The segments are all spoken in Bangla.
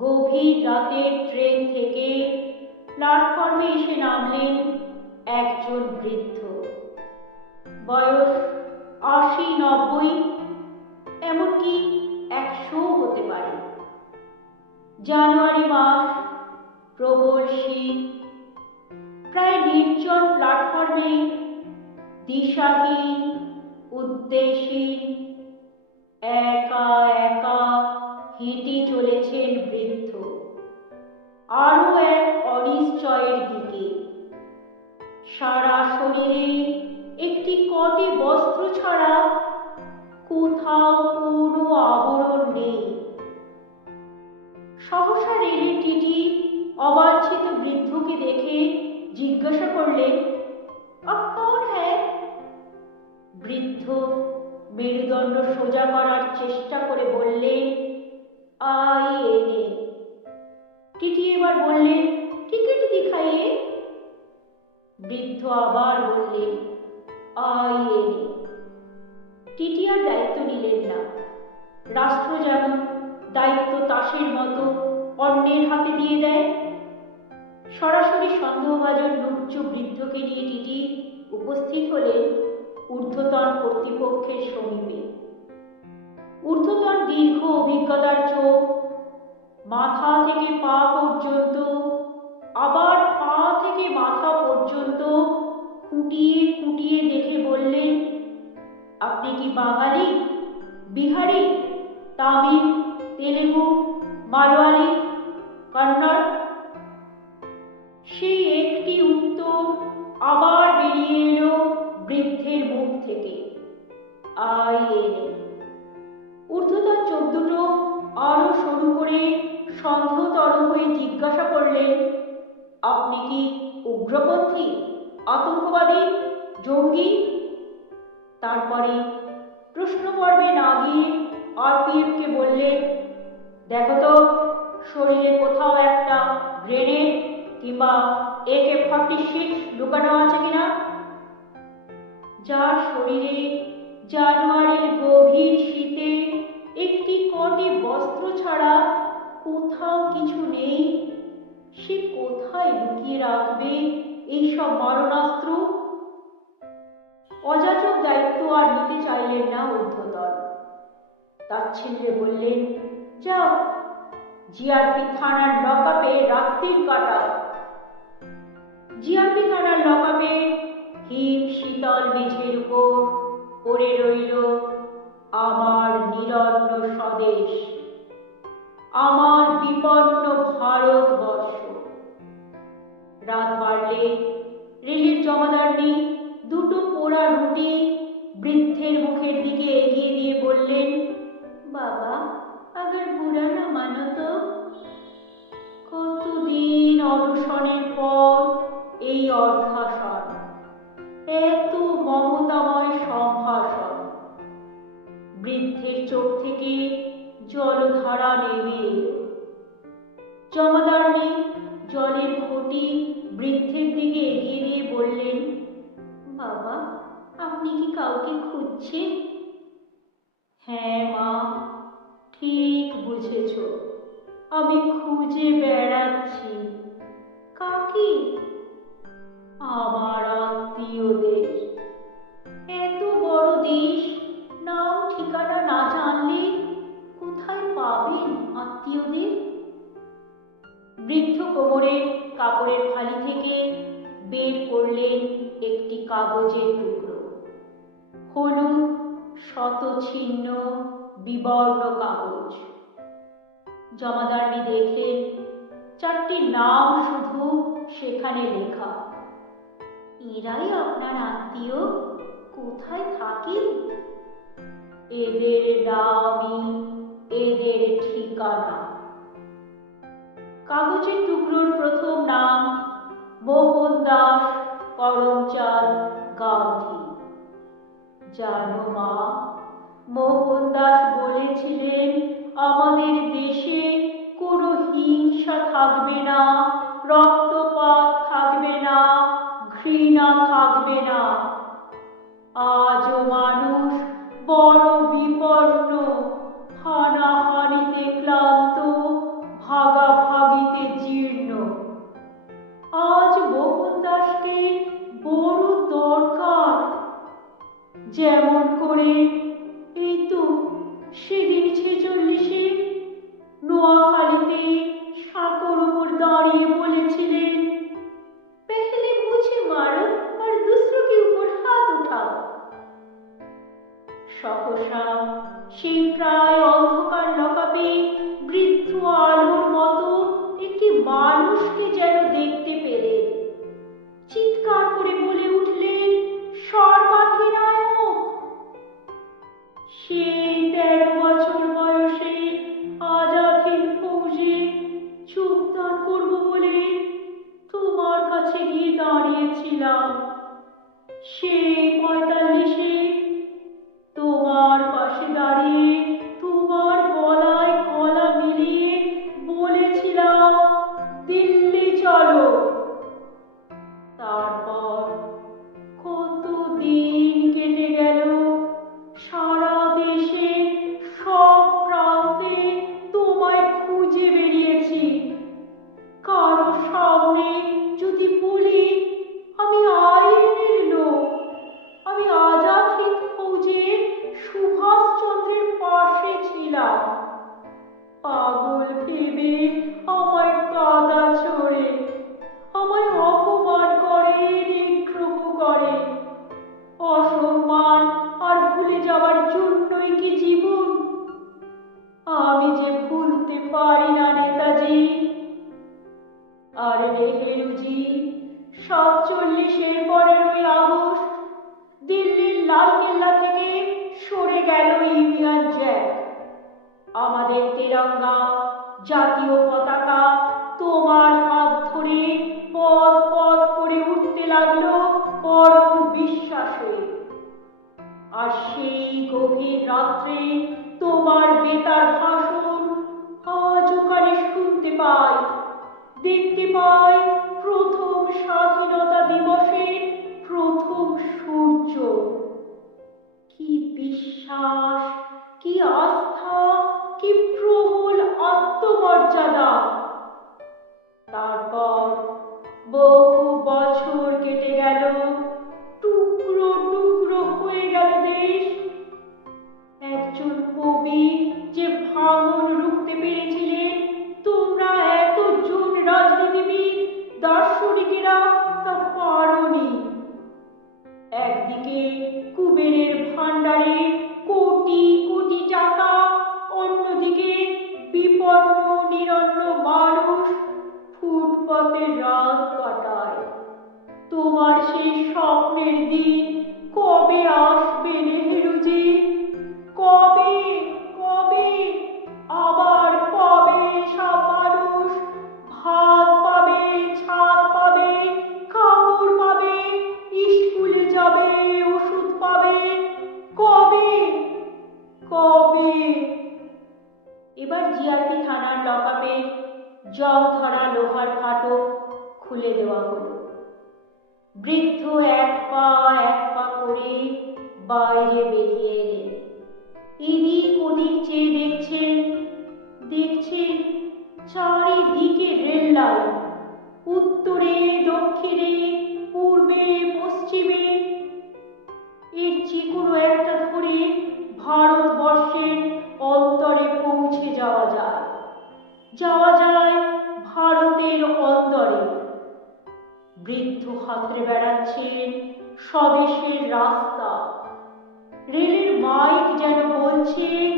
রাতের ট্রেন থেকে প্ল্যাটফর্মে এসে নামলেন একজন বৃদ্ধ। বয়স আশি নব্বই, এমনকি একশো হতে পারে। জানুয়ারি মাস, প্রবল শীত। প্রায় নির্জন প্ল্যাটফর্মে দিশাহীন উদ্দেশ্যহীন একা একা হেঁটে চলেছেন বৃদ্ধ। আরও এক অনিশ্চয়ের দিকে। সারা শরীরে একটি কটে বস্ত্র ছাড়া কোথাও কোনো আবরণ নেই। সহসা রেলের টিটি অবাঞ্ছিত বৃদ্ধকে দেখে জিজ্ঞাসা করলেন আপ কৌন হ্যায় বৃদ্ধ মেরুদণ্ড সোজা করার চেষ্টা করে বললেন বৃদ্ধ আবার বললেন আই এনে টিটি আর দায়িত্ব নিলেন না। রাষ্ট্র যেমন দায়িত্ব তাসের মতো অন্যের হাতে দিয়ে দেয়। সরাসরি সন্দেহভাজন লুচ্চ বৃদ্ধকে নিয়ে টিটি উপস্থিত হলেন ঊর্ধ্বতন কর্তৃপক্ষের সমীপে। ঊর্ধ্বতন দীর্ঘ অভিজ্ঞতার চোখ, মাথা থেকে পা পর্যন্ত, আবার পা থেকে মাথা পর্যন্ত খুঁটিয়ে খুঁটিয়ে দেখে বললেন আপনি কি বাঙালি? বিহারি? তামিল? তেলেগু? মালয়ালি? কন্নড়? সেই একটি উত্তর আবার বেরিয়ে এলো বৃদ্ধের মুখ থেকে। আই ঊর্ধ্বতন চোখ আরও সরু করে সন্দেহতর হয়ে জিজ্ঞাসা করলেন, আপনি কি উগ্রপন্থী, আতঙ্কবাদী, জঙ্গি, তারপরে প্রশ্ন পর্বে না গিয়ে আরপিএফকে বললেন, দেখো তো, শরীরে কোথাও একটা গ্রেনেড কিংবা একে ফর্টি সিক্স লুকানো আছে কিনা? যার শরীরে তাচ্ছিল্যে বললেন যাও, জিআরপি থানার লকআপে রাত্রির কাটাও। জিআরপি থানার লকআপে হিম শীতল মেঝের উপর পড়ে রইল আমার নিরন্ন স্বদেশ, আমার বিপন্ন ভারতবর্ষ। রাত বাড়লে রেলের জমাদারনি দুটো পোড়া রুটি বৃদ্ধের মুখের দিকে এগিয়ে দিয়ে বললেন বাবা আবার বুড়া না মানো তো বুঝেছ? আমি খুঁজে বেড়াচ্ছি। কাকে? আমার আত্মীয়দের। এত বড় দেশ, নাম, ঠিকানা না জানলে কোথায় পাবেন আত্মীয়দের? বৃদ্ধ কোমরের কাপড়ের ফালি থেকে বের করলেন একটি কাগজের টুকরো। হলুদ শত ছিন্ন বিবর্ণ কাগজ। জমাদারনি দেখলেন, চারটি নাম শুধু সেখানে লেখা। এরাই আপনার আত্মীয়? কোথায় থাকে? এদের নামই, এদের ঠিকানা। কাগজের টুকরোর প্রথম নাম মোহনদাস করমচাঁদ গান্ধী। জানো মা মোহনদাস বলেছিলেন আমাদের দেশে কোনো হিংসা থাকবে না, রক্তপাত থাকবে না, ঘৃণা থাকবে না। আজও মানুষ বড় She কি জীবন? আমি যে ভুলতে পারি না নেতাজি। আর নেহেরুজি সাতচল্লিশের পনেরোই আগস্ট, দিল্লির লালকেল্লা থেকে সরে গেল ইউনিয়ন জ্যাক। আমাদের তেরঙ্গা জাতীয় পতাকা তোমার গভীর রাত্রে তোমার বেতার ভাষণ আজ ওখানে শুনতে পাই। দেখতে পাই প্রথম স্বাধীনতা দিবসের প্রথম সূর্য। কি বিশ্বাস, কি আস্থা, কি প্রবল আত্মমর্যাদা। তারপর বহু জং ধরা লোহার ফাটক খুলে দেওয়া হলো। বৃদ্ধ এক পা এক পা করে বাইরে বেরিয়ে এলেন। এদিক ওদিক চেয়ে দেখছেন দেখছেন চারিদিকে রেল লাইন। উত্তরে, দক্ষিণে, পূর্বে, পশ্চিমে। এর যে কোনো একটা ধরে ভারতবর্ষের অন্তরে পৌঁছে যাওয়া যায়। যাওয়া যায় ভারতের অন্দরে। বৃদ্ধ হাতড়ে বেড়াচ্ছিলেন স্বদেশের রাস্তা। রেলের মাইক যেন বলছে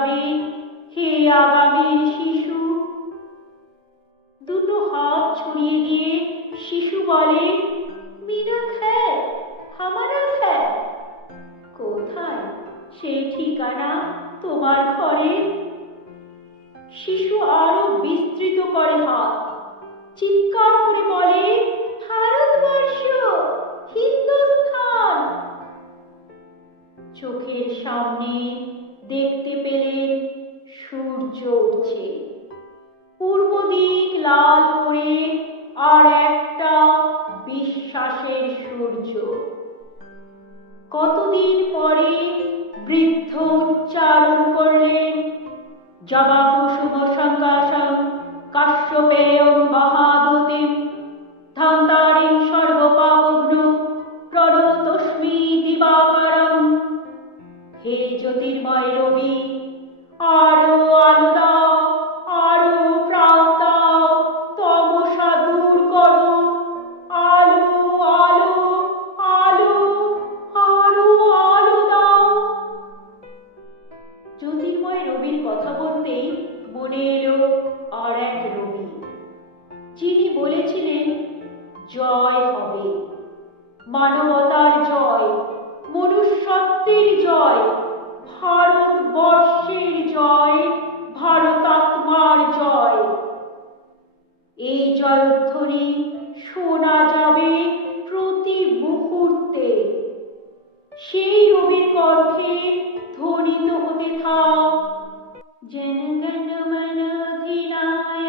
যাবে হে আগামীর শিশু। দুটো হাত ছড়িয়ে দিয়ে শিশু বলে মিনা খ্যার হামারা খ্যার কোথায়? সেই ঠিকানা তোমার ঘরে শিশু আরও বিস্তৃত করে হাত, চিৎকার করে বলে, ভারতবর্ষ, হিন্দুস্থান! চোখের সামনে দেখতে পেলেন সূর্য উঠছে। পূর্ব দিক লাল করে আর একটা বিশ্বাসের সূর্য। কতদিন পরে বৃদ্ধ উচ্চারণ করলেন জবা কুসুম সংকাশম কাশ্যপেয়ম মহাদুতিম সেই রবির কণ্ঠে ধ্বনিত হতে থাও জনগণ মন অধিনায়